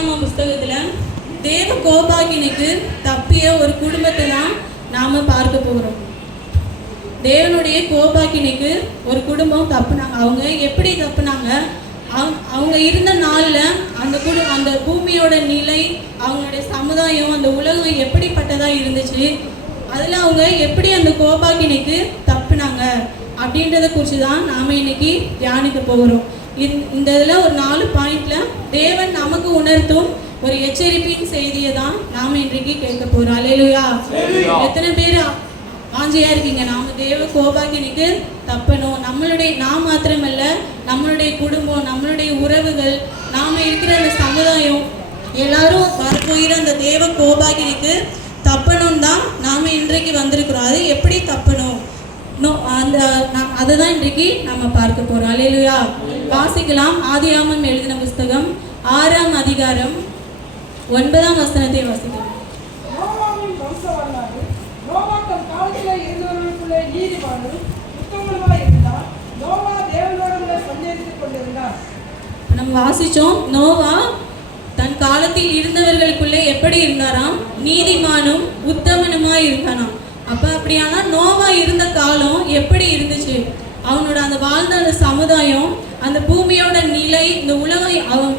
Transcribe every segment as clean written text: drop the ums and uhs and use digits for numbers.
ஆதியாகமம் புஸ்தகத்துல தேவ கோபாக்கினைக்கு தப்பிய ஒரு குடும்பத்தை தான் நாம பார்க்க போகிறோம். தேவனுடைய கோபாக்கினைக்கு ஒரு குடும்பம் தப்புனாங்க. அவங்க எப்படி தப்புனாங்க? அவங்க இருந்த நாளில் அந்த பூமியோட நிலை, அவங்களுடைய சமுதாயம், அந்த உலகம் எப்படிப்பட்டதாக இருந்துச்சு, அதில் அவங்க எப்படி அந்த கோபாக்கினைக்கு தப்புனாங்க அப்படின்றத குறித்து தான் நாம் இன்னைக்கு தியானிக்க போகிறோம். இந்த இதில் ஒரு 4 பாயிண்டில் தேவன் நமக்கு உணர்த்தும் ஒரு எச்சரிப்பின் செய்தியை தான் நாம் இன்றைக்கு கேட்க போகிறோம். அல்லேலூயா. எத்தனை பேர் வாஞ்சியாக இருக்கீங்க நாம தேவ கோபாக்கினைக்கு தப்பணும்? நாம் மாத்திரமல்ல, நம்மளுடைய குடும்பம், நம்மளுடைய உறவுகள், நாம் இருக்கிற அந்த சமுதாயம் எல்லாரும் வரப்போகிற அந்த தேவ கோபாக்கினைக்கு தப்பணும் தான் நாம் இன்றைக்கு வந்திருக்கிறோம். அது எப்படி தப்பணும் அதை தான் இன்றைக்கு நம்ம பார்க்க போகிறோம். அல்லேலூயா. வாசிக்கலாம். ஆதியாகமம் எழுதின புஸ்தகம் 6ஆம் அதிகாரம் 9ஆம் வசனத்தை வாசிக்கலாம். நம்ம வாசிச்சோம், நோவா தன் காலத்தில் இருந்தவர்களுக்குள்ளே எப்படி இருந்தாராம்? நீதிமானும் உத்தமனுமாய் இருந்தானாம். அப்போ அப்படியானா நோவா இருந்த காலம் எப்படி இருந்துச்சு? அவனோட அந்த வாழ்ந்த அந்த சமுதாயம், அந்த பூமியோட நிலை, இந்த உலகம் அவன்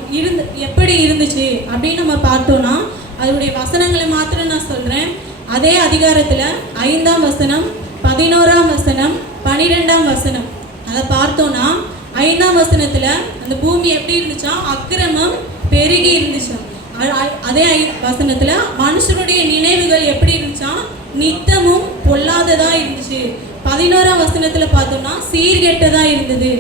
எப்படி இருந்துச்சு அப்படின்னு நம்ம பார்த்தோம்னா, அதனுடைய வசனங்களை மாத்திரம் நான் சொல்கிறேன். அதே அதிகாரத்தில் 5ஆம் வசனம், 11ஆம் வசனம், 12ஆம் வசனம் அதை பார்த்தோன்னா, 5ஆம் வசனத்தில் அந்த பூமி எப்படி இருந்துச்சா? அக்கிரமம் பெருகி இருந்துச்சா. அதே வசனத்தில் மனுஷனுடைய நினைவுகள் எப்படி இருந்துச்சா? நித்தமும் பொல்லாததாக இருந்துச்சு. 11ஆம் வசனத்தில் பார்த்தோம்னா சீர்கெட்டதாக இருந்தது,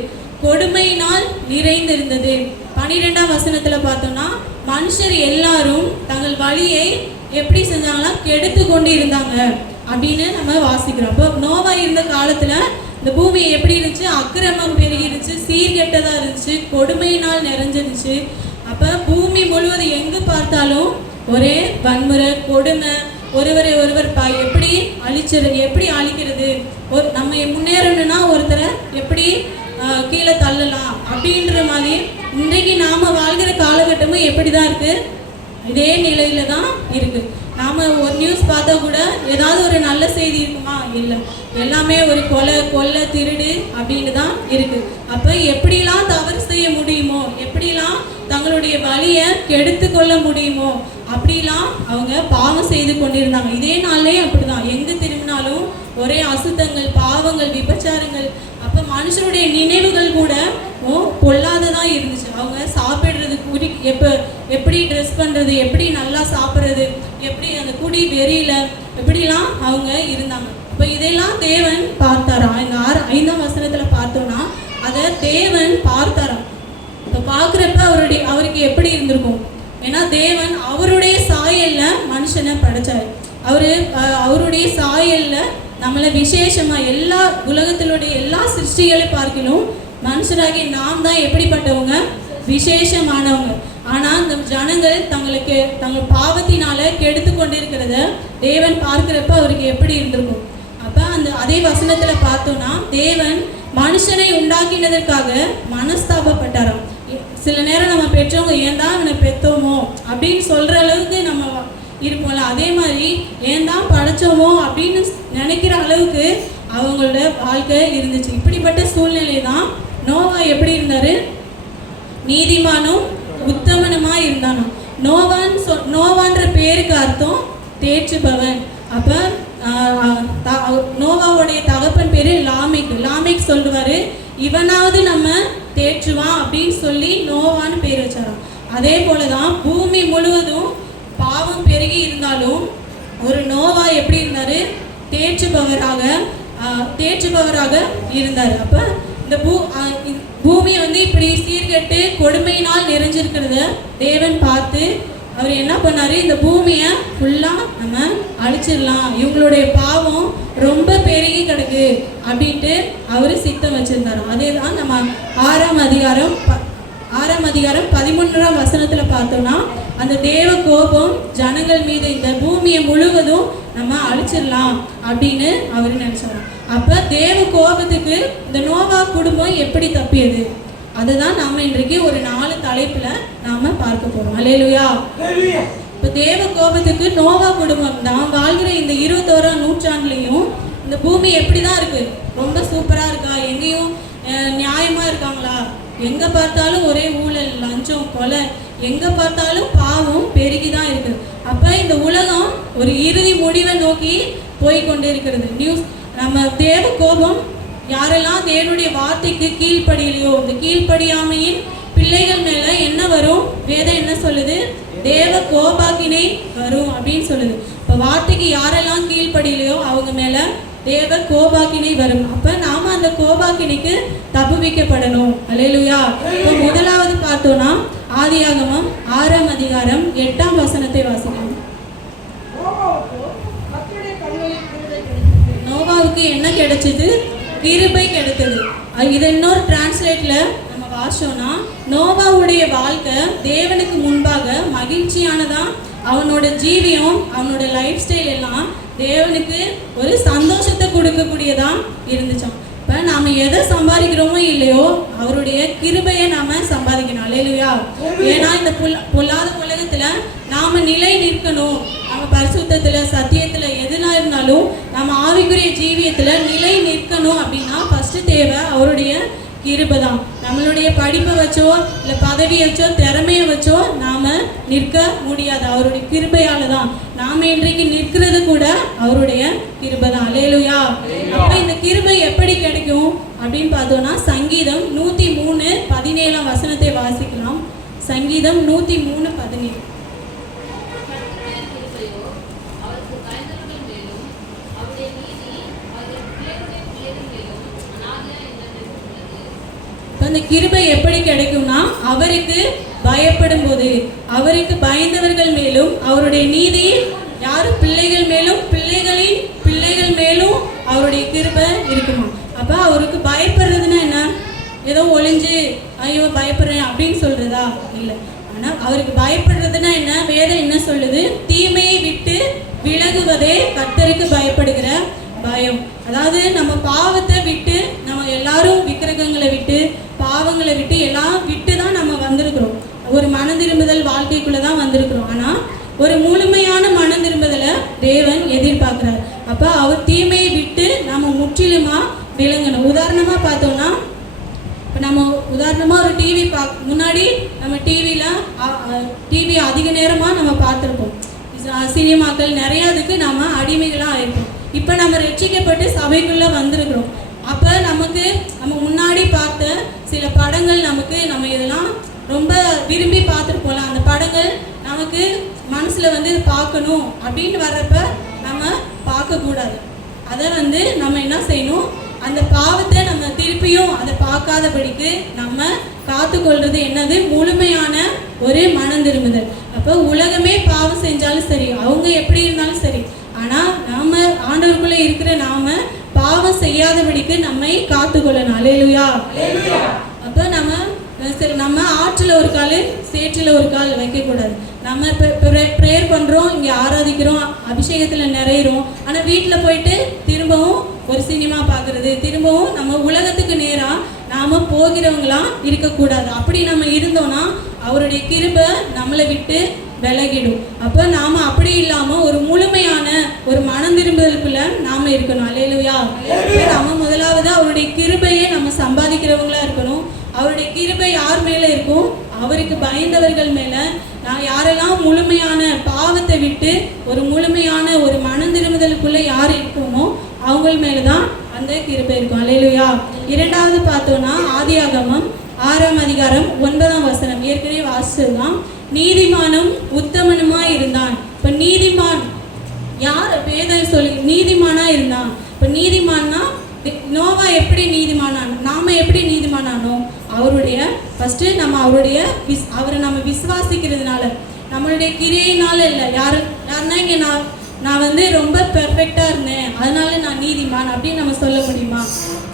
கொடுமையினால் நிறைந்திருந்தது. 12ஆம் வசனத்தில் பார்த்தோம்னா மனுஷர் எல்லாரும் தங்கள் வழியை எப்படி செஞ்சாங்கன்னா கெடுத்து கொண்டு இருந்தாங்க அப்படின்னு நம்ம வாசிக்கிறோம். அப்போ நோவா இருந்த காலத்தில் இந்த பூமி எப்படி இருந்துச்சு? அக்கிரமம் பெருகிருச்சு, சீர்கெட்டதாக இருந்துச்சு, கொடுமையினால் நிறைஞ்சிருச்சு. அப்போ பூமி முழுவதும் எங்கே பார்த்தாலும் ஒரே வன்முறை, கொடுமை, ஒருவரை ஒருவர் எப்படி அழிக்கிறது, நம்ம முன்னேறணும்னா ஒருத்தரை எப்படி கீழே தள்ளலாம் அப்படின்ற மாதிரி இன்றைக்கு நாம் வாழ்கிற காலகட்டமும் எப்படி தான் இருக்குது? இதே நிலையில தான் இருக்குது. நாம் ஒரு நியூஸ் பார்த்தா கூட ஏதாவது ஒரு நல்ல செய்தி இருக்குமா? இல்லை, எல்லாமே ஒரு கொலை, திருடு அப்படின்னு தான் இருக்குது. அப்போ எப்படிலாம் தவறு செய்ய முடியுமோ, எப்படிலாம் தங்களுடைய வழியை கெடுத்து கொள்ள முடியுமோ அப்படிலாம் அவங்க பாவம் செய்து கொண்டிருந்தாங்க. இதே நாள்லேயே அப்படி தான், எங்கே திரும்பினாலும் ஒரே அசுத்தங்கள், பாவங்கள், விபச்சாரங்கள். அப்போ மனுஷனுடைய நினைவுகள் கூட பொல்லாததான் இருந்துச்சு. அவங்க சாப்பிட்றது, எப்படி ட்ரெஸ் பண்ணுறது, எப்படி நல்லா சாப்பிட்றது, எப்படி அந்த குடி வெறியில் எப்படிலாம் அவங்க இருந்தாங்க. இப்போ இதெல்லாம் தேவன் பார்த்தாராம். இந்த 5ஆம் வசனத்தில் பார்த்தோன்னா அதை தேவன் பார்த்தாராம். இப்போ பார்க்குறப்ப அவருக்கு எப்படி இருந்திருக்கும்? ஏன்னா தேவன் அவருடைய சாயலில் மனுஷனை படைச்சார். அவருடைய சாயலில் நம்மளை விசேஷமாக எல்லா உலகத்தினுடைய எல்லா சிருஷ்டிகளை பார்க்கலும் மனுஷராகி நாம் தான் எப்படிப்பட்டவங்க? விசேஷமானவங்க. ஆனால் இந்த ஜனங்கள் தங்கள் பாவத்தினால கெடுத்து கொண்டிருக்கிறத தேவன் பார்க்கிறப்ப அவருக்கு எப்படி இருந்திருக்கும்? அப்போ அதே வசனத்தில் பார்த்தோன்னா தேவன் மனுஷனை உண்டாக்கினதற்காக மனஸ்தாபப்பட்டாராம். சில நேரம் நம்ம பெற்றவங்க ஏன் தான் அவனை பெற்றோமோ அப்படின்னு சொல்கிற அளவுக்கு நம்ம இருப்போம்ல, அதே மாதிரி ஏன் தான் படைச்சோமோ அப்படின்னு நினைக்கிற அளவுக்கு அவங்களோட வாழ்க்கை இருந்துச்சு. இப்படிப்பட்ட சூழ்நிலை தான் நோவா எப்படி இருந்தார்? நீதிமானும் உத்தமனுமாக இருந்தானோ. நோவான்ற பேருக்கு அர்த்தம் தேற்றுபவன். அப்போ நோவாவுடைய தகப்பன் பேர் லாமேக் சொல்லுவார், இவனாவது நம்ம தேற்றுவான் அப்படின்னு சொல்லி நோவான்னு பேர் வச்சாராம். அதே போல தான் பூமி முழுவதும் பாவம் பெருகி இருந்தாலும் ஒரு நோவா எப்படி இருந்தார்? தேற்றுபவராக இருந்தார். அப்போ இந்த பூமி இப்படி சீர்கெட்டு கொடுமையினால் நிறைஞ்சிருக்கிறத தேவன் பார்த்து அவர் என்ன பண்ணாரு? இந்த பூமியை ஃபுல்லாக நம்ம அழிச்சிடலாம், இவங்களுடைய பாவம் ரொம்ப பெருகி கிடக்கு அப்படின்ட்டு அவர் சித்தம் வச்சிருந்தாரு. அதே தான் நம்ம 6ஆம் அதிகாரம் 13ஆம் வசனத்தில் பார்த்தோம்னா அந்த தேவ கோபம் ஜனங்கள் மீது, இந்த பூமியை முழுவதும் நம்ம அழிச்சிடலாம் அப்படின்னு அவர் நினைச்சாரு. அப்போ தேவ கோபத்துக்கு இந்த நோவா குடும்பம் எப்படி தப்பியது? அதுதான் நாம இன்றைக்கு ஒரு 4 தலைப்புல நாம பார்க்க போறோம். அல்லேலூயா. இப்போ தேவ கோபத்துக்கு நோவா குடும்பம் தான் வாழ்கிற இந்த 21ஆம் நூற்றாண்டுலையும் இந்த பூமி எப்படிதான் இருக்கு? ரொம்ப சூப்பரா இருக்கா? எங்கேயும் நியாயமா இருக்காங்களா? எங்க பார்த்தாலும் ஒரே ஊழல், லஞ்சம், கொலை, எங்க பார்த்தாலும் பாவம் பெருகிதான் இருக்கு. அப்ப இந்த உலகம் ஒரு இறுதி முடிவை நோக்கி போய் கொண்டு இருக்கிறது. நம்ம தேவ கோபம் யாரெல்லாம் தேவனுடைய வார்த்தைக்கு கீழ்ப்படியலையோ, இந்த கீழ்ப்படியாமையின் பிள்ளைகள் மேல என்ன வரும்? வேதம் என்ன சொல்லுது? தேவ கோபாக்கினை வரும் அப்படின்னு சொல்லுது. இப்ப வார்த்தைக்கு யாரெல்லாம் கீழ்ப்படியலையோ அவங்க மேல தேவ கோபாக்கினை வரும். அப்ப நாம அந்த கோபாக்கினைக்கு தப்புவிக்கப்படணும். அல்லேலூயா. இப்ப முதலாவது பார்த்தோம்னா ஆதியாகமம் 6ஆம் அதிகாரம் 8ஆம் வசனத்தை வாசிக்கலாம். நோவாவுக்கு என்ன கிடைச்சது? கிருபை கிடைத்தது. இது இன்னொரு டிரான்ஸ்லேட்ல நம்ம வாசோம்னா நோவாவுடைய வாழ்க்கை தேவனுக்கு முன்பாக மகிழ்ச்சியானதா, அவனோட ஜீவியம், அவனோட லைஃப் ஸ்டைல் எல்லாம் தேவனுக்கு ஒரு சந்தோஷத்தை கொடுக்கக்கூடியதா இருந்துச்சாம். இப்போ நாம எதை சம்பாதிக்கிறோமோ இல்லையோ அவருடைய கிருபையை நாம சம்பாதிக்கணும். அல்லேலூயா. ஏன்னா இந்த பொல்லாத உலகத்துல நாம நிலை நிற்கணும். நம்ம பரிசுத்தத்துல, சத்தியத்துல எதுனா இருந்தாலும் நம்ம ஆவிக்குரிய ஜீவியத்துல நிலை நிற்கணும் அப்படின்னா ஃபர்ஸ்ட் தேவை அவருடைய கிருபை தான். நம்மளுடைய படிப்பை வச்சோ இல்லை பதவியை வச்சோ திறமையை வச்சோ நாம நிற்க முடியாது. அவருடைய கிருபையால தான் நாம இன்றைக்கு நிற்கிறது கூட அவருடைய கிருபை தான். அல்லேலூயா. அப்ப இந்த கிருபை எப்படி கிடைக்கும் அப்படின்னு பார்த்தோம்னா சங்கீதம் 103:17 வசனத்தை வாசிக்கலாம். சங்கீதம் 103:17. அந்த கிருபை எப்படி கிடைக்கும்னா அவருக்கு பயப்படும் போது, அவருக்கு பயந்தவர்கள் மேலும் அவருடைய நீதி யாரு? பிள்ளைகள் மேலும், பிள்ளைகளின் பிள்ளைகள் மேலும் அவருடைய கிருபை இருக்குமா. அப்ப அவருக்கு பயப்படுறதுன்னா என்ன? ஏதோ ஒளிஞ்சு ஐயோ பயப்படுறேன் அப்படின்னு சொல்றதா? இல்லை. ஆனா அவருக்கு பயப்படுறதுன்னா என்ன? வேதம் என்ன சொல்லுது? தீமையை விட்டு விலகுவதே கர்த்தருக்கு பயப்படுகிற பயம். அதாவது நம்ம பாவத்தை விட்டு, நம்ம எல்லாரும் விக்கிரகங்களை விட்டு, பாவங்களை விட்டு எல்லாம் விட்டு தான் நம்ம வந்திருக்கிறோம். ஒரு மன திரும்புதல் வாழ்க்கைக்குள்ளதான் வந்திருக்கிறோம். ஆனா ஒரு முழுமையான மன திரும்புதலை தேவன் எதிர்பார்க்கிறார். அப்ப அவர் தீமையை விட்டு நம்ம முற்றிலுமா விளங்கணும். உதாரணமா பார்த்தோம்னா இப்போ நம்ம உதாரணமா ஒரு டிவி முன்னாடி நம்ம டிவி அதிக நேரமா நம்ம பார்த்துருப்போம். சினிமாக்கள் நிறைய அதுக்கு நம்ம அடிமைகளாக ஆயிருப்போம். இப்போ நம்ம ரட்சிக்கப்பட்டு சபைக்குள்ளே வந்திருக்கிறோம். அப்போ நம்ம முன்னாடி பார்த்த சில படங்கள் நம்ம இதெல்லாம் ரொம்ப விரும்பி பார்த்துருப்போம்ல, அந்த படங்கள் நமக்கு மனசில் பார்க்கணும் அப்படின்னு வர்றப்ப நம்ம பார்க்கக்கூடாது. அதை நம்ம என்ன செய்யணும்? அந்த பாவத்தை நம்ம திருப்பியும் அதை பார்க்காதபடிக்கு நம்ம காத்துக்கொள்றது என்னது? முழுமையான ஒரு மனம் திரும்புதல். அப்போ உலகமே பாவம் செஞ்சாலும் சரி, அவங்க எப்படி இருந்தாலும் சரி, ஆனால் நாம ஆண்டவருக்குள்ளே இருக்கிற நாம பாவம் செய்யாதபடிக்கு நம்மை காத்துக்கொள்ளணும். அல்லேலூயா. அப்போ நம்ம ஆற்றில் ஒரு கால் சேற்றில் ஒரு கால் வைக்கக்கூடாது. நம்ம இப்போ ப்ரேயர் பண்ணுறோம், இங்கே ஆராதிக்கிறோம், அபிஷேகத்தில் நிறையிறோம், ஆனால் வீட்டில் போயிட்டு திரும்பவும் ஒரு சினிமா பார்க்குறது, திரும்பவும் நம்ம உலகத்துக்கு நேராக நாம் போகிறவங்களாம் இருக்கக்கூடாது. அப்படி நம்ம இருந்தோம்னா அவருடைய கிருபை நம்மளை விட்டு விலகிடும். அப்போ நாம் அப்படி இல்லாமல் ஒரு முழுமையான ஒரு மனம் திரும்புதலுக்குள்ள நாம் இருக்கணும். அல்லேலூயா. நம்ம முதலாவது அவருடைய கிருபையை நம்ம சம்பாதிக்கிறவங்களா இருக்கணும். அவருடைய கிருபை யார் மேலே இருக்கும்? அவருக்கு பயந்தவர்கள் மேலே. நான் யாரெல்லாம் முழுமையான பாவத்தை விட்டு ஒரு முழுமையான ஒரு மனம் திரும்புதலுக்குள்ளே யார் இருக்கோமோ அவங்க மேலே தான் அந்த கிருபை இருக்கும். அல்லேலூயா. இரண்டாவது பார்த்தோன்னா ஆதியாகமம் 6ஆம் அதிகாரம் 9ஆம் வசனம் ஏற்கனவே வாசிச்சதுதான். நீதிமானும் உத்தமனுமா இருந்தான். இப்போ நீதிமான் யார்? வேதம் சொல்லி நீதிமானா இருந்தான். இப்போ நீதிமான்னா நோவா எப்படி நீதிமானான்? நாம எப்படி நீதிமானானோம்? அவருடைய ஃபர்ஸ்ட் நம்ம அவரை நம்ம விசுவாசிக்கிறதுனால, நம்மளுடைய கிரியையினால இல்லை. யாருன்னா இங்கே நான் ரொம்ப பெர்ஃபெக்டாக இருந்தேன் அதனால நான் நீதிமான் அப்படின்னு நம்ம சொல்ல முடியுமா?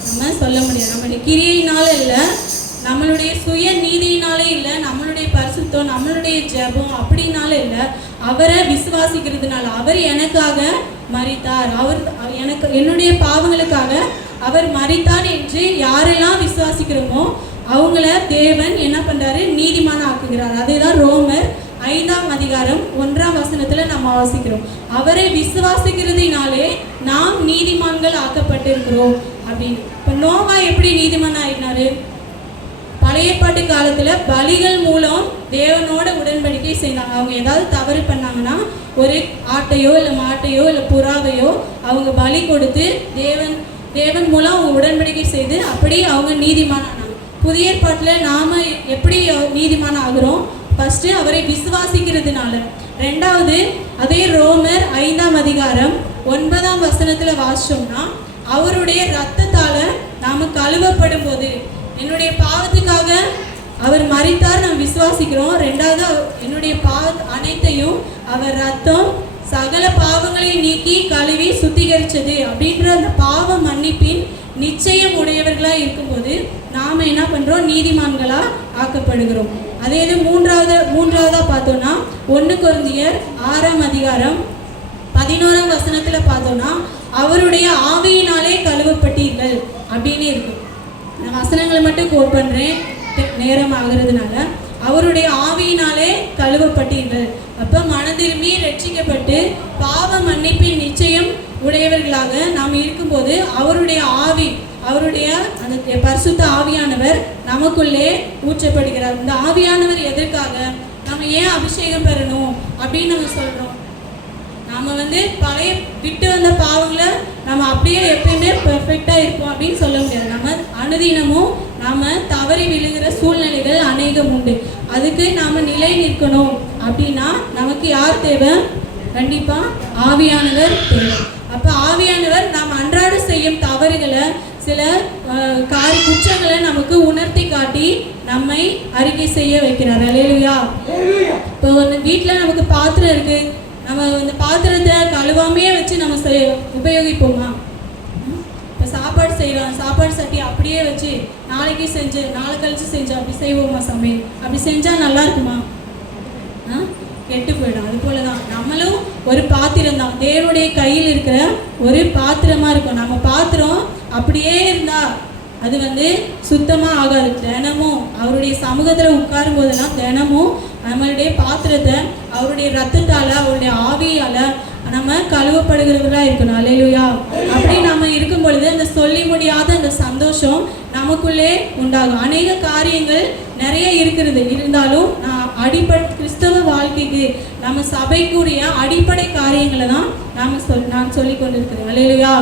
நம்ம சொல்ல முடியாது. நம்மளுடைய கிரியையினால இல்லை, நம்மளுடைய சுய நீதியினாலே இல்லை, நம்மளுடைய பரிசுத்தம், நம்மளுடைய ஜெபம் அப்படின்னால இல்லை, அவரை விசுவாசிக்கிறதுனால. அவர் எனக்காக மரித்தார், என்னுடைய பாவங்களுக்காக அவர் மரித்தார் என்று யாரெல்லாம் விசுவாசிக்கிறோமோ அவங்கள தேவன் என்ன பண்றாரு, நீதிமான ஆக்குகிறார். அதுதான் ரோமர் 5ஆம் அதிகாரம் 1ஆம் வசனத்துல நம்ம வாசிக்கிறோம். அவரை விசுவாசிக்கிறதுனாலே நாம் நீதிமான்கள் ஆக்கப்பட்டிருக்கிறோம் அப்படின்னு. இப்ப நோவா எப்படி நீதிமான் ஆயினாரு? பழைய ஏற்பாட்டு காலத்துல பலிகள் மூலம் தேவனோட உடன்படிக்கை செய்தாங்க. அவங்க ஏதாவது தவறு பண்ணாங்கன்னா ஒரு ஆட்டையோ இல்லை மாட்டையோ இல்லை புறாவையோ அவங்க பலி கொடுத்து தேவன் மூலம் அவங்க உடன்படிக்கை செய்து அப்படி அவங்க நீதிமான ஆனாங்க. புதிய ஏற்பாட்டில் நாம எப்படி நீதிமான ஆகிறோம்? ஃபர்ஸ்ட் அவரை விசுவாசிக்கிறதுனால. ரெண்டாவது அதே ரோமர் 5ஆம் அதிகாரம் 9ஆம் வசனத்துல வாசிச்சோம்னா அவருடைய இரத்தத்தால நாம கழுவப்படும் போது, என்னுடைய பாவத்துக்காக அவர் மரித்தார் நாம் விசுவாசிக்கிறோம். ரெண்டாவது என்னுடைய அனைத்தையும் அவர் ரத்தம் சகல பாவங்களை நீக்கி கழுவி சுத்திகரிச்சது அப்படின்ற அந்த பாவ மன்னிப்பின் நிச்சயம் உடையவர்களாக இருக்கும்போது நாம் என்ன பண்ணுறோம்? நீதிமான்களா ஆக்கப்படுகிறோம். அதே இது மூன்றாவதா பார்த்தோம்னா 1 கொரிந்தியர் 6ஆம் அதிகாரம் 11ஆம் வசனத்தில் பார்த்தோம்னா அவருடைய ஆவியினாலே கழுவப்பட்டீர்கள் அப்படின்னு இருக்கும். நான் வசனங்களை மட்டும் கோட் பண்ணுறேன் நேரம் ஆகிறதுனால. அவருடைய ஆவியினாலே கழுவப்பட்டீர்கள். அப்போ மனதிரும்பி ரட்சிக்கப்பட்டு பாவ மன்னிப்பின் நிச்சயம் உடையவர்களாக நாம் இருக்கும்போது அவருடைய ஆவி, அவருடைய அந்த பரிசுத்த ஆவியானவர் நமக்குள்ளே ஊற்றப்படுகிறார். இந்த ஆவியானவர் எதற்காக? நம்ம ஏன் அபிஷேகம் பெறணும் அப்படின்னு நம்ம சொல்கிறோம். நம்ம பழைய விட்டு வந்த பாவங்களை நம்ம அப்படியே எப்பயுமே பெர்ஃபெக்டாக இருப்போம் அப்படின்னு சொல்ல முடியாது. நம்ம அனுதினமும் நாம் தவறி விழுகிற சூழ்நிலைகள் அநேகம் உண்டு. அதுக்கு நாம் நிலை நிற்கணும் அப்படின்னா நமக்கு யார் தேவை? கண்டிப்பாக ஆவியானவர் தேவை. அப்போ ஆவியானவர் நாம் அன்றாட செய்யும் தவறுகளை, சில குற்றங்களை நமக்கு உணர்த்தி காட்டி நம்மை அறிக்கை செய்ய வைக்கிறார். அல்லேலூயா. இப்போ வீட்டில் நமக்கு பாத்திரம் இருக்குது, நம்ம இந்த பாத்திரத்தை கழுவாமையே வச்சு நம்ம உபயோகிப்போமா? இப்போ சாப்பாடு செய்கிறோம், சாப்பாடு சட்டி அப்படியே வச்சு நாளை கழிச்சு செஞ்சோம் அப்படி செய்வோமா? சமையல் அப்படி செஞ்சால் நல்லா இருக்குமா? கெட்டு போயிடும். அது போல தான் நம்மளும் ஒரு பாத்திரம் தான், தேவனுடைய கையில் இருக்கிற ஒரு பாத்திரமாக இருக்கும். நம்ம பாத்திரம் அப்படியே இருந்தால் அது சுத்தமாக ஆகாது. தினமும் அவருடைய சமூகத்தில் உட்காரும் போதெல்லாம் தினமும் நம்மளுடைய பாத்திரத்தை அவருடைய ரத்தத்தால், அவருடைய ஆவியால் நம்ம கழுவப்படுகிறவர்களா இருக்கணும். அல்லேலூயா. அப்படி நம்ம இருக்கும் பொழுது அந்த சொல்லி முடியாத அந்த சந்தோஷம் நமக்குள்ளே உண்டாகும். அநேக காரியங்கள் நிறைய இருக்கிறது, இருந்தாலும் கிறிஸ்தவ வாழ்க்கைக்கு நம்ம சபைக்குரிய அடிப்படை காரியங்களை தான் நான் சொல்லி கொண்டிருக்கிறேன். அல்லேலூயா.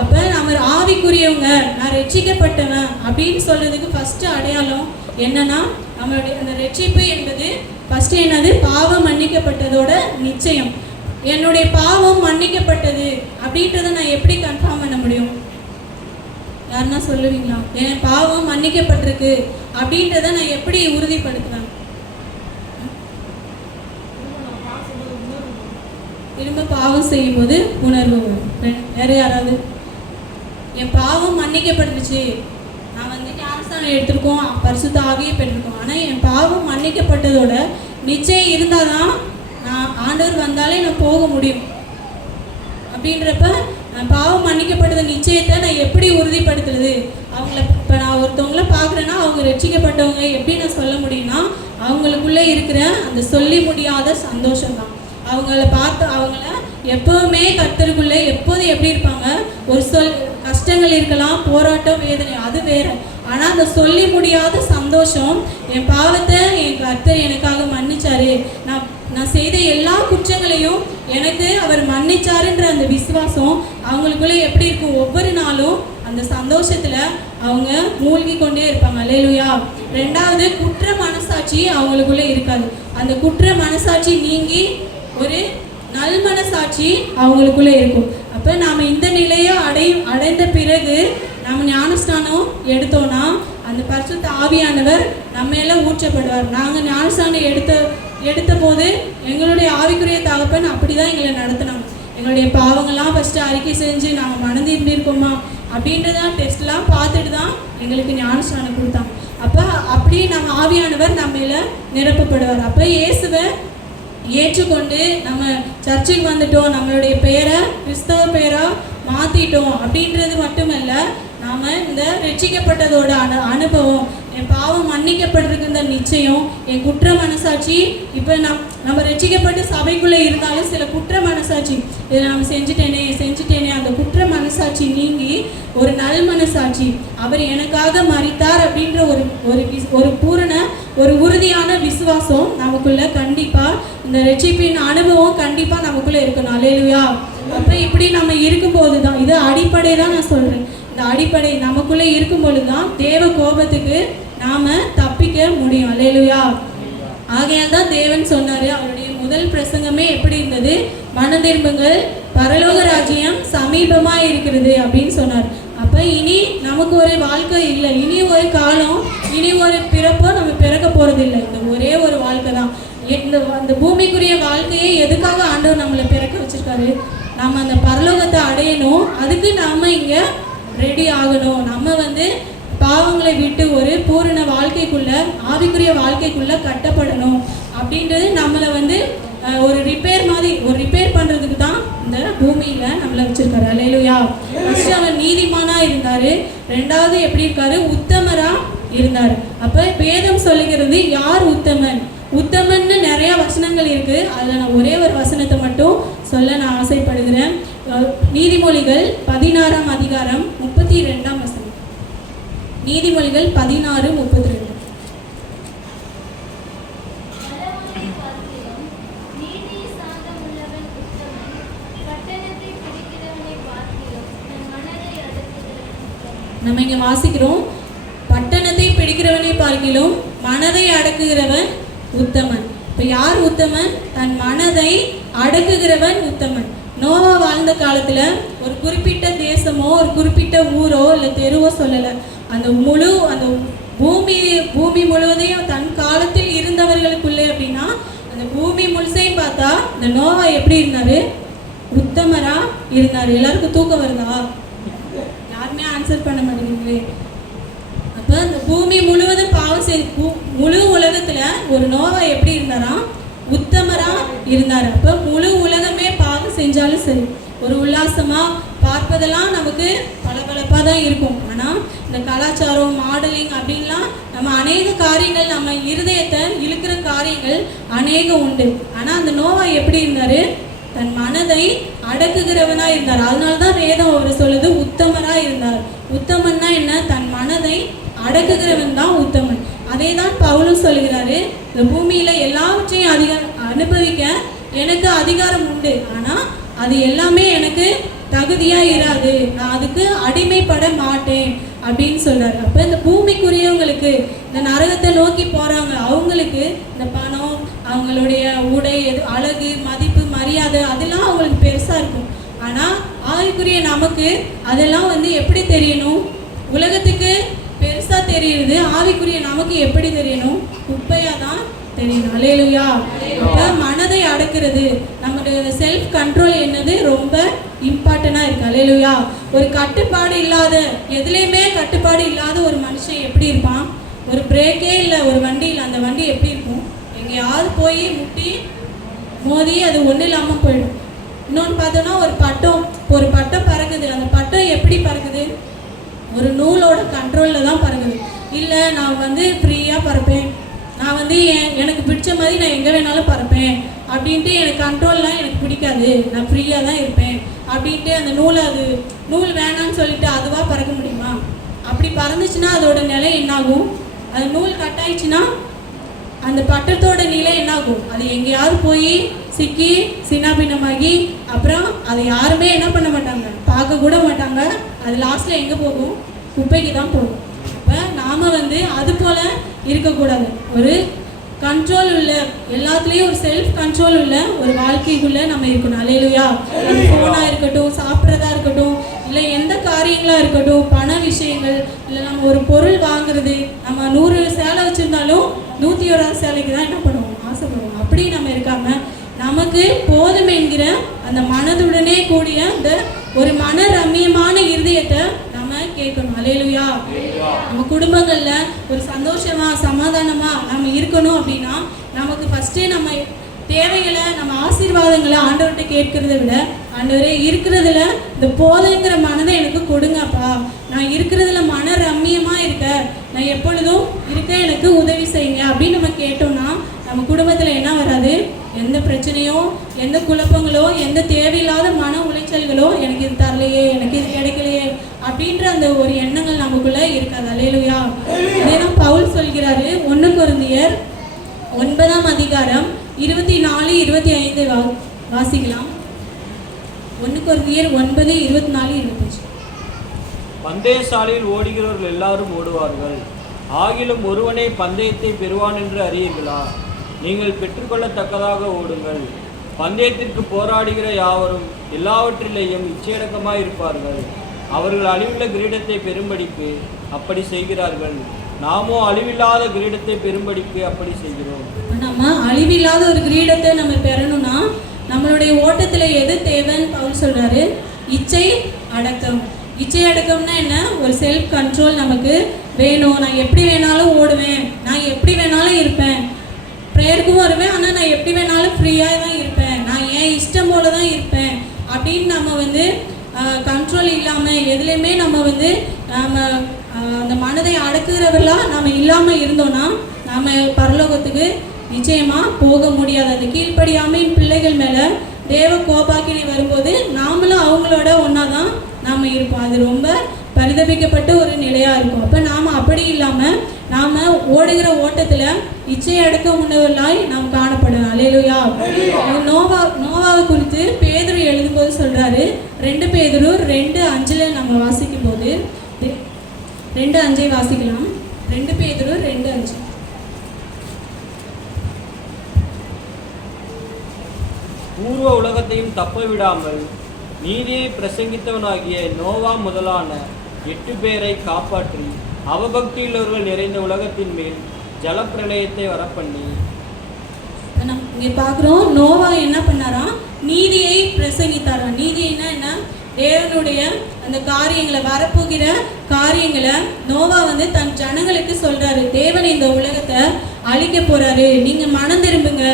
அப்போ நம்ம ஆவிக்குரியவங்க, நான் ரட்சிக்கப்பட்டவன் அப்படின்னு சொல்றதுக்கு ஃபர்ஸ்ட் அடையாளம் என்னன்னா, நம்மளுடைய அந்த ரட்சிப்பு என்பது ஃபர்ஸ்ட் என்னது? பாவம் மன்னிக்கப்பட்டதோட நிச்சயம். என்னுடைய பாவம் மன்னிக்கப்பட்டது அப்படின்றத நான் எப்படி கன்ஃபார்ம் பண்ண முடியும்? யாருன்னா சொல்லுவீங்களா? என் பாவம் மன்னிக்கப்பட்டிருக்கு அப்படின்றத நான் எப்படி உறுதிப்படுத்துவேன்? திரும்ப பாவம் செய்யும் போது உணர்வு வரும். வேற யாராவது? என் பாவம் மன்னிக்கப்பட்டுருச்சு, நான் ஞானஸ்தானம் எடுத்திருக்கோம், பரிசுத்த ஆவியை பெற்றிருக்கோம், ஆனால் என் பாவம் மன்னிக்கப்பட்டதோட நிச்சயம் இருந்தால் தான் நான் ஆண்டவர் வந்தாலே நான் போக முடியும். அப்படின்றப்ப பாவம் மன்னிக்கப்பட்டது நிச்சயத்தை நான் எப்படி உறுதிப்படுத்துறது? இப்போ நான் ஒருத்தவங்களை பார்க்குறேன்னா அவங்க ரட்சிக்கப்பட்டவங்க எப்படி நான் சொல்ல முடியும்னா, அவங்களுக்குள்ளே இருக்கிற அந்த சொல்லி முடியாத சந்தோஷம் தான். அவங்கள எப்போவுமே கர்த்தருக்குள்ளே எப்போதும் எப்படி இருப்பாங்க? ஒரு கஷ்டங்கள் இருக்கலாம், போராட்டம், வேதனை, அது வேற. ஆனால் அந்த சொல்லி முடியாத சந்தோஷம், என் பாவத்தை என் கர்த்தர் எனக்காக மன்னிச்சாரு, நான் செய்த எல்லா குற்றங்களையும் எனக்கு அவர் மன்னிச்சாருன்ற அந்த விசுவாசம் அவங்களுக்குள்ளே எப்படி இருக்கும்? ஒவ்வொரு நாளும் அந்த சந்தோஷத்தில் அவங்க மூழ்கி கொண்டே இருப்பாங்க. அல்லேலூயா. ரெண்டாவது, குற்ற மனசாட்சி அவங்களுக்குள்ளே இருக்காது. அந்த குற்ற மனசாட்சி நீங்கி ஒரு நல் மனசாட்சி அவங்களுக்குள்ளே இருக்கும். அப்போ நாம் இந்த நிலையை அடைந்த பிறகு நம்ம ஞானஸ்தானம் எடுத்தோன்னா அந்த பரிசுத்த ஆவியானவர் நம்ம எல்லாம் ஊற்றப்படுவார். நாங்கள் ஞானஸ்தானம் எடுத்த போது எங்களுடைய ஆவிக்குரிய தகப்பன் அப்படி தான் எங்களை நடத்தினாங்க. எங்களுடைய பாவங்கள்லாம் ஃபஸ்ட்டு அறிக்கை செஞ்சு நாங்கள் மனதிரும்பி இருக்கோமா அப்படின்றதான் டெஸ்ட்லாம் பார்த்துட்டு தான் எங்களுக்கு ஞானஸ்தானம் கொடுத்தாங்க. அப்போ அப்படி நம்ம ஆவியானவர் நம்ம நிரப்பப்படுவார். அப்போ இயேசுவை ஏற்றுக்கொண்டு நம்ம சர்ச்சுக்கு வந்துட்டோம், நம்மளுடைய பெயரை கிறிஸ்தவ பெயராக மாற்றிட்டோம் அப்படின்றது மட்டுமல்ல, நாம் இந்த ரட்சிக்கப்பட்டதோட அனுபவம், என் பாவம் மன்னிக்கப்பட்டிருக்கின்ற நிச்சயம், என் குற்ற மனசாட்சி, இப்போ நம்ம ரட்சிக்கப்பட்டு சபைக்குள்ளே இருந்தாலும் சில குற்ற மனசாட்சி, இதை நம்ம செஞ்சுட்டேனே அந்த குற்ற மனசாட்சி நீங்கி ஒரு நல் மனசாட்சி, அவர் எனக்காக மரித்தார் அப்படின்ற ஒரு பூரண ஒரு உறுதியான விசுவாசம் நமக்குள்ள கண்டிப்பாக, இந்த ரட்சிப்பின் அனுபவம் கண்டிப்பாக நமக்குள்ளே இருக்கணும். அல்லேலூயா. அப்போ இப்படி நம்ம இருக்கும்போது தான், இது அடிப்படை தான் நான் சொல்கிறேன், இந்த அடிப்படை நமக்குள்ளே இருக்கும் பொழுது தான் தேவ கோபத்துக்கு நாம் தப்பிக்க முடியும். அல்லேலூயா. ஆகையால் தான் தேவன் சொன்னார், அவருடைய முதல் பிரசங்கமே எப்படி இருந்தது, மனம் திரும்புங்கள், பரலோக ராஜ்யம் சமீபமாக இருக்கிறது அப்படின்னு சொன்னார். அப்போ இனி நமக்கு ஒரு வாழ்க்கை இல்லை, இனி ஒரு காலம், இனி ஒரு பிறப்போ நம்ம பிறக்க போகிறதில்லை. இந்த ஒரே ஒரு வாழ்க்கை தான். அந்த பூமிக்குரிய வாழ்க்கையை எதுக்காக ஆண்டவர் நம்மளை பிறக்க வச்சிருக்காரு, நம்ம அந்த பரலோகத்தை அடையணும். அதுக்கு நாம் இங்கே ரெடி ஆகணும். நம்ம பாவங்களை விட்டு ஒரு பூரண வாழ்க்கைக்குள்ள, ஆவிக்குரிய வாழ்க்கைக்குள்ள கட்டப்படணும் அப்படின்றது நம்மளை ஒரு ரிப்பேர் மாதிரி, ஒரு ரிப்பேர் பண்ணுறதுக்கு தான் இந்த பூமியில் நம்மளை வச்சுருக்காரு. அல்லேலூயா. ஃபஸ்ட்டு அவர் நீதிமானாக இருந்தார், ரெண்டாவது எப்படி இருக்காரு, உத்தமராக இருந்தார். அப்போ வேதம் சொல்லுகிறது யார் உத்தமன், உத்தமன்னு நிறைய வசனங்கள் இருக்குது. அதில் நான் ஒரே ஒரு வசனத்தை மட்டும் சொல்ல நான் ஆசைப்படுகிறேன். நீதிமொழிகள் 16ஆம் அதிகாரம் 32ஆம் வசனம். நீதிமொழிகள் 16:32. நம்ம இங்கே வாசிக்கிறோம், பட்டணத்தை பிடிக்கிறவனை பார்க்கிலும் மனதை அடக்குகிறவன் உத்தமன். இப்போ யார் உத்தமன், தன் மனதை அடக்குகிறவன் உத்தமன். நோவா வாழ்ந்த காலத்தில் ஒரு குறிப்பிட்ட தேசமோ ஒரு குறிப்பிட்ட ஊரோ இல்லை தெருவோ சொல்லலை, அந்த பூமி முழுவதையும் தன் காலத்தில் இருந்தவர்களுக்குள்ளே அப்படின்னா அந்த பூமி முழுசையும் பார்த்தா இந்த நோவா எப்படி இருந்தார், உத்தமராக இருந்தார். எல்லாருக்கும் தூக்கம் வருதா, யாருமே ஆன்சர் பண்ண மாட்டேங்கிறீங்களே. அப்போ அந்த பூமி முழுவதும் பாவம் முழு உலகத்தில் ஒரு நோவா எப்படி இருந்தாராம், உத்தமராக இருந்தார். அப்போ முழு உலகமே பாவம் செஞ்சாலும் சரி, ஒரு உல்லாசமாக பார்ப்பதெல்லாம் நமக்கு பளபளப்பாக தான் இருக்கும். ஆனால் இந்த கலாச்சாரம், மாடலிங் அப்படின்லாம் நம்ம அநேக காரியங்கள், நம்ம இருதயத்தை இழுக்கிற காரியங்கள் அநேகம் உண்டு. ஆனால் அந்த நோவா எப்படி இருந்தார், தன் மனதை அடக்குகிறவனாக இருந்தார். அதனால தான் வேதம் அவர் சொல்லுது உத்தமராக இருந்தார். உத்தமன்னா என்ன, தன் மனதை அடக்குகிறவன் தான் உத்தமன். அதே தான் பவுலும் சொல்கிறாரு, இந்த பூமியில் எல்லாவற்றையும் அனுபவிக்க எனக்கு அதிகாரம் உண்டு, ஆனால் அது எல்லாமே எனக்கு தகுதியாக இராது, நான் அதுக்கு அடிமைப்பட மாட்டேன் அப்படின்னு சொல்கிறாரு. அப்போ இந்த பூமிக்குரியவங்களுக்கு, இந்த நரகத்தை நோக்கி போகிறாங்க, அவங்களுக்கு இந்த பணம், அவங்களுடைய உடை, அழகு, மதிப்பு, மரியாதை அதெல்லாம் அவங்களுக்கு பெருசாக இருக்கும். ஆனால் ஆவிக்குரிய நமக்கு அதெல்லாம் எப்படி தெரியணும், உலகத்துக்கு பெருசாக தெரியுது, ஆவிக்குரிய நமக்கு எப்படி தெரியணும், குப்பையாக தான் தெரியணும். அல்லேலூயா. அப்போ மனதை அடக்கிறது, நம்மளுடைய செல்ஃப் கண்ட்ரோல் என்னது ரொம்ப இம்பார்ட்டண்டாக இருக்குது. அல்லேலூயா. ஒரு கட்டுப்பாடு இல்லாத, எதுலேயுமே கட்டுப்பாடு இல்லாத ஒரு மனுஷன் எப்படி இருப்பான், ஒரு பிரேக்கே இல்லை ஒரு வண்டியில், அந்த வண்டி எப்படி இருக்கும், எங்கேயாவது போய் முட்டி மோதி அது ஒன்றும் இல்லாமல் போயிடும். இன்னொன்று பார்த்தோன்னா ஒரு பட்டம் பறக்குது, அந்த பட்டம் எப்படி பறக்குது, ஒரு நூலோட கண்ட்ரோலில் தான் பறக்குது. இல்லை நான் ஃப்ரீயாக பறப்பேன், நான் எனக்கு பிடிச்ச மாதிரி நான் எங்கே வேணாலும் பறப்பேன் அப்படின்ட்டு, எனக்கு கண்ட்ரோல்லாம் எனக்கு பிடிக்காது, நான் ஃப்ரீயாக தான் இருப்பேன் அப்படின்ட்டு அந்த நூல் வேணான்னு சொல்லிட்டு அதுவாக பறக்க முடியுமா? அப்படி பறந்துச்சுன்னா அதோட நிலை என்னாகும், அது நூல் கட் ஆயிடுச்சுன்னா அந்த பட்டத்தோட நிலை என்னாகும், அது எங்கேயாவது போய் சிக்கி சின்னாபின்னமாகி அப்புறம் அதை யாருமே என்ன பண்ண மாட்டாங்க, பார்க்க கூட மாட்டாங்க. அது லாஸ்ட்டில் எங்கே போகும், குப்பைக்கு தான் போகும். இப்போ நாம் அது போல் இருக்கக்கூடாது. ஒரு கண்ட்ரோல் உள்ள, எல்லாத்துலேயும் ஒரு செல்ஃப் கண்ட்ரோல் உள்ள ஒரு வாழ்க்கைக்குள்ளே நம்ம இருக்கணும். அல்லேலூயா. அது ஃபோனாக இருக்கட்டும், சாப்பிட்றதா இருக்கட்டும், இல்லை எந்த காரியங்களாக இருக்கட்டும், பண விஷயங்கள், இல்லை நம்ம ஒரு பொருள் வாங்குறது, நம்ம 100 சேலை வச்சுருந்தாலும் 101 சேலைக்கு தான் என்ன பண்ணுவோம், ஆசைப்படுவோம். அப்படி நம்ம இருக்காமல் நமக்கு போதும் என்கிற அந்த மனதுடனே கூடிய அந்த ஒரு மன ரம்மியமான இருதயத்தை நம்ம கேட்கணும். அல்லேலூயா. நம்ம குடும்பங்களில் ஒரு சந்தோஷமாக சமாதானமாக நம்ம இருக்கணும் அப்படின்னா நமக்கு ஃபஸ்ட்டு நம்ம தேவைகளை, நம்ம ஆசீர்வாதங்களை ஆண்டவர்கிட்ட கேட்கறத விட, ஆண்டவரே இருக்கிறதுல இந்த போதுங்கிற மனதை எனக்கு கொடுங்கப்பா, நான் இருக்கிறதுல மன ரம்மியமாக இருக்க நான் எப்பொழுதும் இருக்க எனக்கு உதவி செய்யுங்க அப்படின்னு நம்ம கேட்டோம்னா நம்ம குடும்பத்தில் என்ன வராது, எந்த பிரச்சனையோ எந்த குழப்பங்களோ எந்த தேவையில்லாத மன உளைச்சல்களோ எனக்கு இது தரலையே எனக்கு இது கிடைக்கலையே அப்படின்ற அந்த ஒரு எண்ணங்கள் நமக்குள்ள இருக்காது. அல்லேலூயா. இதேதான் பவுல் சொல்கிறாரு. 1 கொரிந்தியர் 9ஆம் அதிகாரம் 24-25 வாசிக்கலாம். 1 கொரிந்தியர் 9:24-25. பந்தய சாலையில் ஓடுகிறவர்கள் எல்லாரும் ஓடுவார்கள், ஆகிலும் ஒருவனே பந்தயத்தை பெறுவான் என்று அறியீர்களா? நீங்கள் பெற்றுக்கொள்ளத்தக்கதாக ஓடுங்கள். பந்தயத்திற்கு போராடுகிற யாவரும் எல்லாவற்றிலேயும் இச்சையடக்கமாய் இருப்பார்கள். அவர்கள் அழிவுள்ள கிரீடத்தை பெறும்படிக்கு அப்படி செய்கிறார்கள், நாமோ அழிவில்லாத கிரீடத்தை பெறும்படிக்கு அப்படி செய்கிறோம். நம்ம அழிவில்லாத ஒரு கிரீடத்தை நம்ம பெறணும்னா நம்மளுடைய ஓட்டத்துல எது தேவைன்னு பவுல் சொல்றாரு? இச்சை அடக்கம். இச்சை அடக்கம்னா என்ன? ஒரு செல்ஃப் கண்ட்ரோல் நமக்கு வேணும். நான் எப்படி வேணாலும் ஓடுவேன், நான் எப்படி வேணாலும் இருப்பேன், ப்ரேயருக்கும் வருவேன், ஆனால் நான் எப்படி வேணாலும் ஃப்ரீயாக தான் இருப்பேன், நான் ஏன் இஷ்டம் போல தான் இருப்பேன் அப்படின்னு நம்ம கண்ட்ரோல் இல்லாமல் எதுலேயுமே நம்ம அந்த மனதை அடக்குகிறவர்களாக நம்ம இல்லாமல் இருந்தோன்னா நம்ம பரலோகத்துக்கு நிச்சயமாக போக முடியாது. அந்த கீழ்ப்படியாமையின் பிள்ளைகள் மேலே தேவ கோபாக்கினை வரும்போது நாமளும் அவங்களோட ஒன்றா தான் நாம் இருப்போம். அது ரொம்ப பரிதபிக்கப்பட்ட ஒரு நிலையாக இருக்கும். அப்போ நாம் அப்படி இல்லாமல் நாம் ஓடுகிற ஓட்டத்தில் இச்சை அடக்க உணவுகளாய் நாம் காணப்படணும். அல்லேலூயா. நோவாவை குறித்து பேதுரு எழுதும்போது சொல்கிறாரு. 2 பேதுரு 2:5 நம்ம வாசிக்கும் போது 2:5 வாசிக்கலாம். 2 பேதுரு 2:5. பூர்வ உலகத்தையும் தப்ப விடாமல் நீதியை பிரசங்கித்தவனாகிய நோவா முதலான 8 பேரை காப்பாற்றி அவபக்தியுள்ளவர்கள் நிறைந்த உலகத்தின் மேல் ஜலப்பிரளயத்தை வரப்பண்ணி. இங்கே பார்க்குறோம், நோவா என்ன பண்ணாராம்? நீதியை பிரசங்கித்தாராம். நீதினா என்ன? தேவனுடைய அந்த காரியங்களை, வரப்போகிற காரியங்களை நோவா தன் ஜனங்களுக்கு சொல்றாரு. தேவன் இந்த உலகத்தை அழிக்க போறாரு, நீங்க மனம் திரும்புங்க,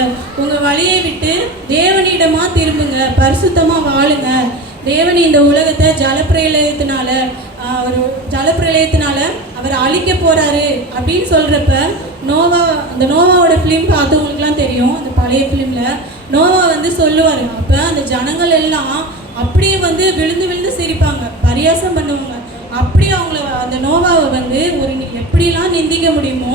உங்க வழியை விட்டு தேவனிடமா திரும்புங்க, பரிசுத்தமா வாழுங்க. தேவன் இந்த உலகத்தை ஜலப்பிரளயத்தினால அவர் அழிக்க போறாரு அப்படின்னு சொல்றப்ப அந்த நோவாவோட ஃபிலிம் பார்த்தவங்களுக்குலாம் தெரியும். அந்த பழைய ஃபிலிம்ல நோவா சொல்லுவாரு. அப்ப அந்த ஜனங்கள் எல்லாம் அப்படியே விழுந்து விழுந்து சிரிப்பாங்க, பரியாசம் பண்ணுவாங்க. அப்படியே அந்த நோவாவை ஒரு எப்படிலாம் நிந்திக்க முடியுமோ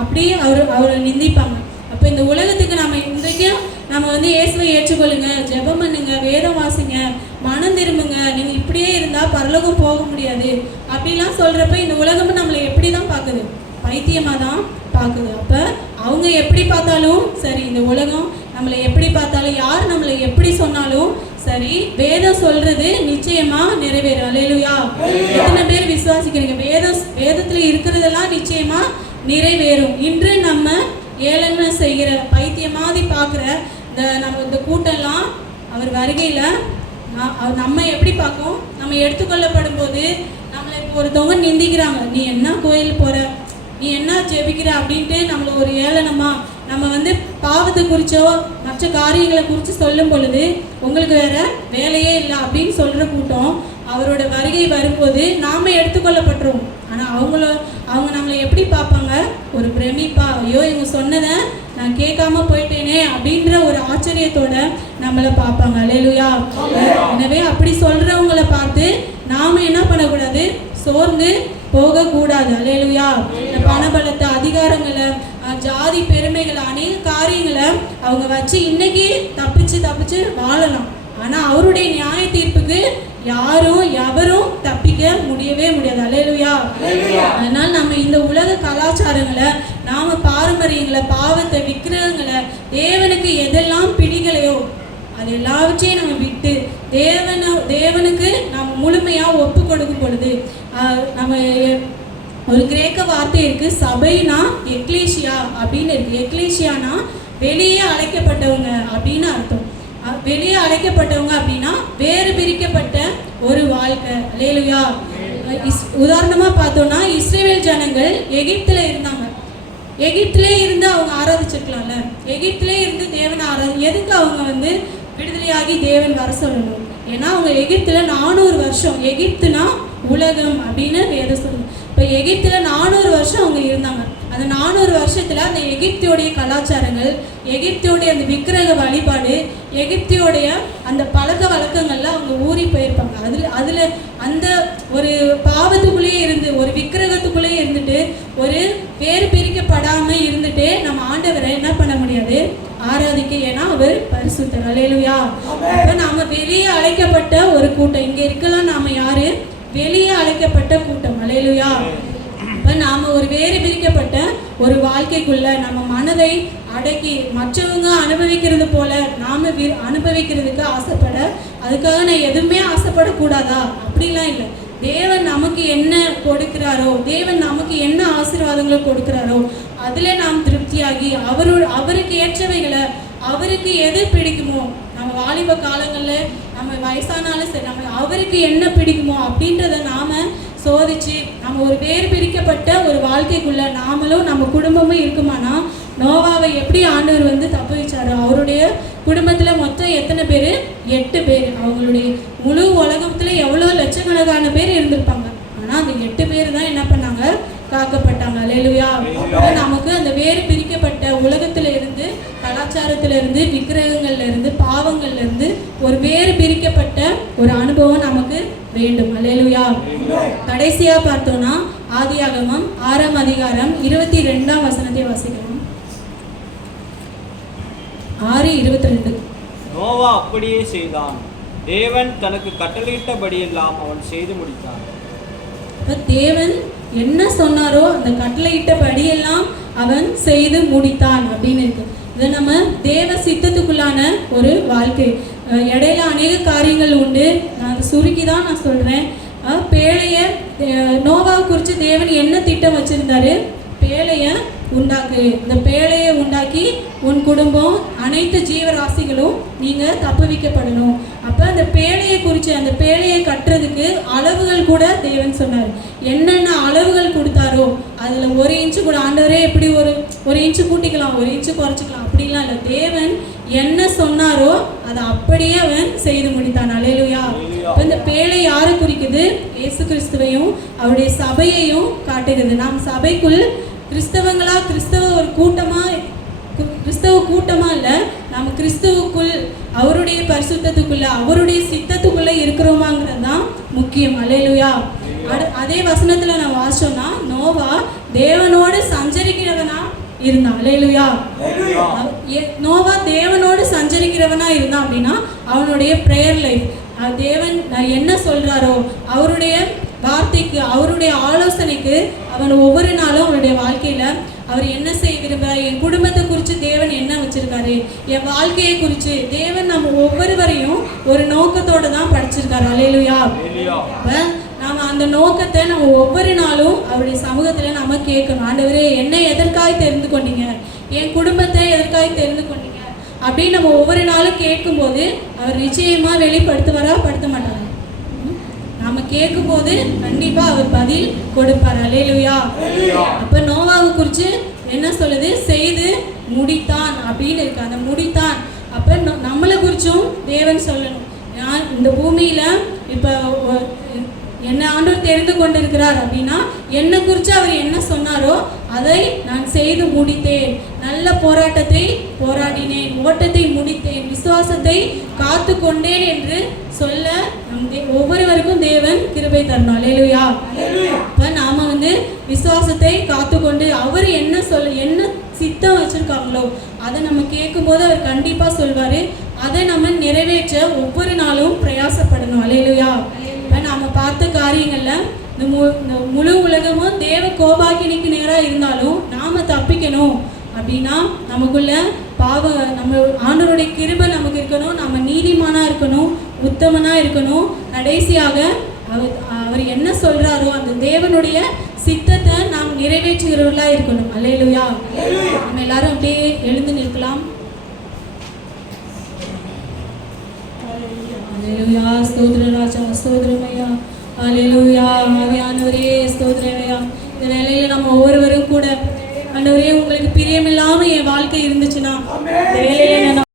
அப்படியே அவரை நிந்திப்பாங்க. அப்போ இந்த உலகத்துக்கு நம்ம இன்றைக்கும் நம்ம இயேசுவை ஏற்றுக்கொள்ளுங்க, ஜெபம் பண்ணுங்க, வேதம் வாசிங்க, மனம் திரும்புங்க, நீங்கள் இப்படியே இருந்தால் பரலோகம் போக முடியாது அப்படிலாம் சொல்கிறப்ப இந்த உலகமும் நம்மளை எப்படி தான் பார்க்குது? பைத்தியமாக தான் பார்க்குது. அப்போ அவங்க எப்படி பார்த்தாலும் சரி, இந்த உலகம் நம்மளை எப்படி பார்த்தாலும், யார் நம்மளை எப்படி சொன்னாலும் சரி, வேதம் சொல்றது நிச்சயமா நிறைவேறும். அல்லேலூயா. எத்தனை பேர் விசுவாசிக்கிறீங்க? வேதத்துல இருக்கிறதெல்லாம் நிச்சயமா நிறைவேறும். இன்று நம்ம ஏளன செய்கிற பைத்திய மாதிரி பார்க்குற இந்த கூட்டம்லாம் அவர் வருகையில நம்ம எப்படி பார்க்கும்? நம்ம எடுத்துக்கொள்ளப்படும் போது நம்மளை இப்போ ஒருத்தவங்க நிந்திக்கிறாங்க, நீ என்ன கோயில் போற, நீ என்ன ஜெபிக்கிற அப்படின்ட்டு நம்மளை ஒரு ஏளனமா நம்ம பாவத்தை குறிச்சோ மற்ற காரியங்களை குறித்து சொல்லும் பொழுது உங்களுக்கு வேற வேலையே இல்லை அப்படின்னு சொல்கிற கூட்டம் அவரோட வருகை வரும்போது நாம் எடுத்துக்கொள்ளப்பட்டுரும். ஆனால் அவங்க நம்மளை எப்படி பார்ப்பாங்க? ஒரு பிரமிப்பா, ஐயோ இவங்க சொன்னதை நான் கேட்காம போயிட்டேனே அப்படின்ற ஒரு ஆச்சரியத்தோட நம்மளை பார்ப்பாங்க. அல்லேலூயா. எனவே அப்படி சொல்கிறவங்களை பார்த்து நாம் என்ன பண்ணக்கூடாது? சோர்ந்து போகக்கூடாது. அல்லேலூயா. பணபலத்தை, அதிகாரங்களை, ஜாதி பெருமைகளை, அநேக காரியங்களை அவங்க வச்சு இன்னைக்கு தப்பிச்சு வாழலாம். ஆனால் அவருடைய நியாய தீர்ப்புக்கு எவரும் தப்பிக்க முடியவே முடியாது. அல்லேலூயா. அதனால நம்ம இந்த உலக கலாச்சாரங்களை, நாம பாரம்பரியங்களை, பாவத்தை, விக்கிரகங்களை, தேவனுக்கு எதெல்லாம் பிடிக்கலையோ அது எல்லாவற்றையும் நம்ம விட்டு தேவனுக்கு நம்ம முழுமையாக ஒப்பு கொடுக்கும் பொழுது நம்ம ஒரு கிரேக்க வார்த்தை இருக்கு, சபைனா எக்லீசியா அப்படின்னு இருக்கு. எக்லீசியானா வெளியே அழைக்கப்பட்டவங்க அப்படின்னு அர்த்தம். வெளியே அழைக்கப்பட்டவங்க அப்படின்னா வேறு பிரிக்கப்பட்ட ஒரு வாழ்க்கை. அல்லேலூயா. உதாரணமா பார்த்தோம்னா இஸ்ரவேல் ஜனங்கள் எகிப்துல இருந்தாங்க. எகிப்திலே இருந்து அவங்க ஆராதிச்சிருக்கலாம்ல. எகிப்திலே இருந்து தேவனை எதுக்கு அவங்க விடுதலையாகி தேவன் வர சொல்லணும்? ஏன்னா அவங்க எகிப்துல 400 வருஷம், எகிப்துனா உலகம் அப்படின்னு வேதம் சொல்லணும். இப்போ எகிப்துல 400 வருஷம் அவங்க இருந்தாங்க. அந்த 400 வருஷத்துல அந்த எகிப்தியோடைய கலாச்சாரங்கள், எகிப்தியோடைய அந்த விக்கிரக வழிபாடு, எகிப்தியோடைய அந்த பழக்க வழக்கங்கள்ல அவங்க ஊறி போயிருப்பாங்க. அதுல அந்த ஒரு பாவத்துக்குள்ளேயே இருந்து, ஒரு விக்கிரகத்துக்குள்ளேயே இருந்துட்டு, ஒரு வேறு பிரிக்கப்படாம இருந்துட்டு நம்ம ஆண்டவரை என்ன பண்ண முடியாது, ஆராதிக்க. ஏன்னா அவர் பரிசுத்தர். அல்லேலூயா. அப்ப நாம வெளியே அழைக்கப்பட்ட ஒரு கூட்டம். இங்க இருக்கலாம் நாம யாரு, வெளியே அழைக்கப்பட்ட கூட்டம். அல்லேலூயா. இப்ப நாம ஒரு வேறு பிரிக்கப்பட்ட ஒரு வாழ்க்கைக்குள்ள நம்ம மனதை அடக்கி மற்றவங்க அனுபவிக்கிறது போல நாம அனுபவிக்கிறதுக்கு ஆசைப்பட, அதுக்காக நான் எதுவுமே ஆசைப்படக்கூடாதா? அப்படிலாம் இல்லை. தேவன் நமக்கு என்ன கொடுக்கிறாரோ, தேவன் நமக்கு என்ன ஆசீர்வாதங்களை கொடுக்கிறாரோ அதுல நாம் திருப்தியாகி அவருக்கு ஏற்றவைகளை, அவருக்கு எது பிடிக்குமோ, நம்ம வாலிப காலங்களில் நம்ம வயசானாலும் சரி, நம்ம அவருக்கு என்ன பிடிக்குமோ அப்படின்றத நாம சோதிச்சு நம்ம ஒரு வேறு பிரிக்கப்பட்ட ஒரு வாழ்க்கைக்குள்ள நாமளும் நம்ம குடும்பமும் இருக்குமானா, நோவாவை எப்படி ஆண்டவர் தப்பு வச்சாரு. அவருடைய குடும்பத்துல மொத்தம் எத்தனை பேர்? 8 பேர். அவங்களுடைய முழு உலகத்துல எவ்வளோ லட்சக்கணக்கான பேர் இருந்திருப்பாங்க. ஆனா அந்த 8 பேர் தான் என்ன பண்ணாங்க, காக்கப்பட்டாங்க. அல்லேலூயா. நமக்கு அந்த வேறு பிரிக்கப்பட்ட உலகத்துல இருந்து, கலாச்சாரத்துல இருந்து, விக்கிரகங்கள்ல இருந்து, பாவங்கள்ல இருந்து ஒரு வேறு பிரிக்கப்பட்ட ஒரு அனுபவம் நமக்கு வேண்டும். அல்லேலூயா. கடைசியா பார்த்தோம்னா ஆதியாகமம் 6ஆம் அதிகாரம் 22ஆம் வசனத்தை வாசிக்கிறோம். 6:22. நோவா அப்படியே செய்தான், தேவன் தனக்கு கட்டளையிட்டபடியெல்லாம் அவன் செய்து முடித்தான். தேவன் என்ன சொன்னாரோ அந்த கட்டளையிட்டபடியெல்லாம் அவன் செய்து முடித்தான் அப்படின்னு இருக்கு. இது நம்ம தேவ சித்தத்துக்குள்ளான ஒரு வாழ்க்கை. இடையில அநேக காரியங்கள் உண்டு. நான் சுருக்கி தான் நான் சொல்றேன். பேழைய நோவாவை குறித்து தேவன் என்ன திட்டம் வச்சிருந்தாரு? பேழைய உண்டாக்கு. இந்த பேழையை உண்டாக்கி உன் குடும்பம், அனைத்து ஜீவராசிகளும் நீங்க தப்புவிக்கப்படணும். அப்ப அந்த பேழையை குறித்து, அந்த பேழையை கட்டுறதுக்கு அளவுகள் கூட தேவன் சொன்னார். என்னென்ன அளவுகள் கொடுத்தாரோ அதுல 1 இன்ச்சு கூட, ஆண்டவரே எப்படி ஒரு இன்ச்சு கூட்டிக்கலாம், 1 இன்ச்சு குறைச்சிக்கலாம், அப்படிலாம் இல்லை. தேவன் என்ன சொன்னாரோ அதை அப்படியே அவன் செய்து முடித்தான். அல்லேலூயா. இப்ப இந்த பேழை யாரை குறிக்குது? இயேசு கிறிஸ்துவையும் அவருடைய சபையையும் காட்டுகிறது. நாம் சபைக்குள் கிறிஸ்தவங்களா, கிறிஸ்தவ கூட்டமா இல்ல, நம்ம கிறிஸ்துவுக்குள், அவருடைய பரிசுத்தத்துக்குள்ள, அவருடைய சித்தத்துக்குள்ள இருக்கிறோமாங்கிறது தான் முக்கியம். அல்லேலூயா. அதே வசனத்துல நான் வாசிச்சோம்னா, நோவா தேவனோடு சஞ்சரிக்கிறவனா இருந்தான். அல்லேலூயா. நோவா தேவனோடு சஞ்சரிக்கிறவனா இருந்தான் அப்படின்னா அவனுடைய பிரேயர் லைஃப், தேவன் என்ன சொல்றாரோ அவருடைய வார்த்தைக்கு, அவருடைய ஆலோசனைக்கு அவன் ஒவ்வொரு நாளும் அவனுடைய வாழ்க்கையில அவர் என்ன செய்ய விரும்புகிறார், என் குடும்பத்தை குறித்து தேவன் என்ன வச்சிருக்காரு, என் வாழ்க்கையை குறித்து தேவன் நம்ம ஒவ்வொருவரையும் ஒரு நோக்கத்தோட தான் படிச்சிருக்காரு. அல்லேலூயா. நாம அந்த நோக்கத்தை நம்ம ஒவ்வொரு நாளும் அவருடைய சமூகத்துல நம்ம கேட்கணும். ஆண்டவரே, என்னை எதற்காய் தெரிந்து கொண்டீங்க, என் குடும்பத்தை எதற்காய் தெரிந்து கொண்டீங்க அப்படின்னு நம்ம ஒவ்வொரு நாளும் கேட்கும்போது அவர் நிச்சயமா வெளிப்படுத்துவாரா, படுத்த மாட்டாரா? நாம கேட்கும் போது கண்டிப்பா அவர் பதில் கொடுப்பார். அல்லேலூயா. அப்ப நோவாவை குறித்து என்ன சொல்லுது? செய்து முடித்தான் அப்படின்னு இருக்கு. அந்த முடித்தான். அப்ப நம்மளை குறிச்சும் தேவன் சொல்லணும். இந்த பூமியில இப்ப என்ன ஆண்டவர் தெரிந்து கொண்டிருக்கிறார் அப்படின்னா, என்னை குறித்து அவர் என்ன சொன்னாரோ அதை நான் செய்து முடித்தேன், நல்ல போராட்டத்தை போராடினேன், ஓட்டத்தை முடித்தேன், விசுவாசத்தை காத்து கொண்டேன் என்று சொல்ல ஒவ்வொருவருக்கும் தேவன் கிருபை தரணும். அல்லேலூயா. இப்ப நாம விசுவாசத்தை காத்து கொண்டு அவர் என்ன சித்தம் வச்சிருக்காங்களோ அதை நம்ம கேட்கும் போது அவர் கண்டிப்பா சொல்வாரு. அதை நம்ம நிறைவேற்ற ஒவ்வொரு நாளும் பிரயாசப்படணும். அல்லேலூயா. நாம பார்த்த காரியங்கள்ல இந்த முழு உலகமும் தேவ கோபாக்கினிக்கு நேரா இருந்தாலும் நாம தப்பிக்கணும் அப்படின்னா நமக்குள்ள நம்ம ஆண்டவருடைய கிருபை நமக்கு இருக்கணும், நம்ம நீதிமானா இருக்கணும், உத்தமனா இருக்கணும். கடைசியாக அவர் என்ன சொல்றாரோ அந்த தேவனுடைய சித்தத்தை நாம் நிறைவேற்றுகிறவர்களா இருக்கணும். அல்லேலூயா. நம்ம எல்லாரும் அப்படியே எழுந்து நிற்கலாம். அல்லேலூயா. ஸ்தோத்திர ராஜா, ஸ்தோத்திரமையா. அல்லேலூயா. ஆவியானவரே ஸ்தோத்திரமையா. இந்த வேளையில நம்ம ஒவ்வொருவரும் கூட, ஆண்டவரே, உங்களுக்கு பிரியமில்லாம என் வாழ்க்கை இருந்துச்சுன்னா இந்த வேளையில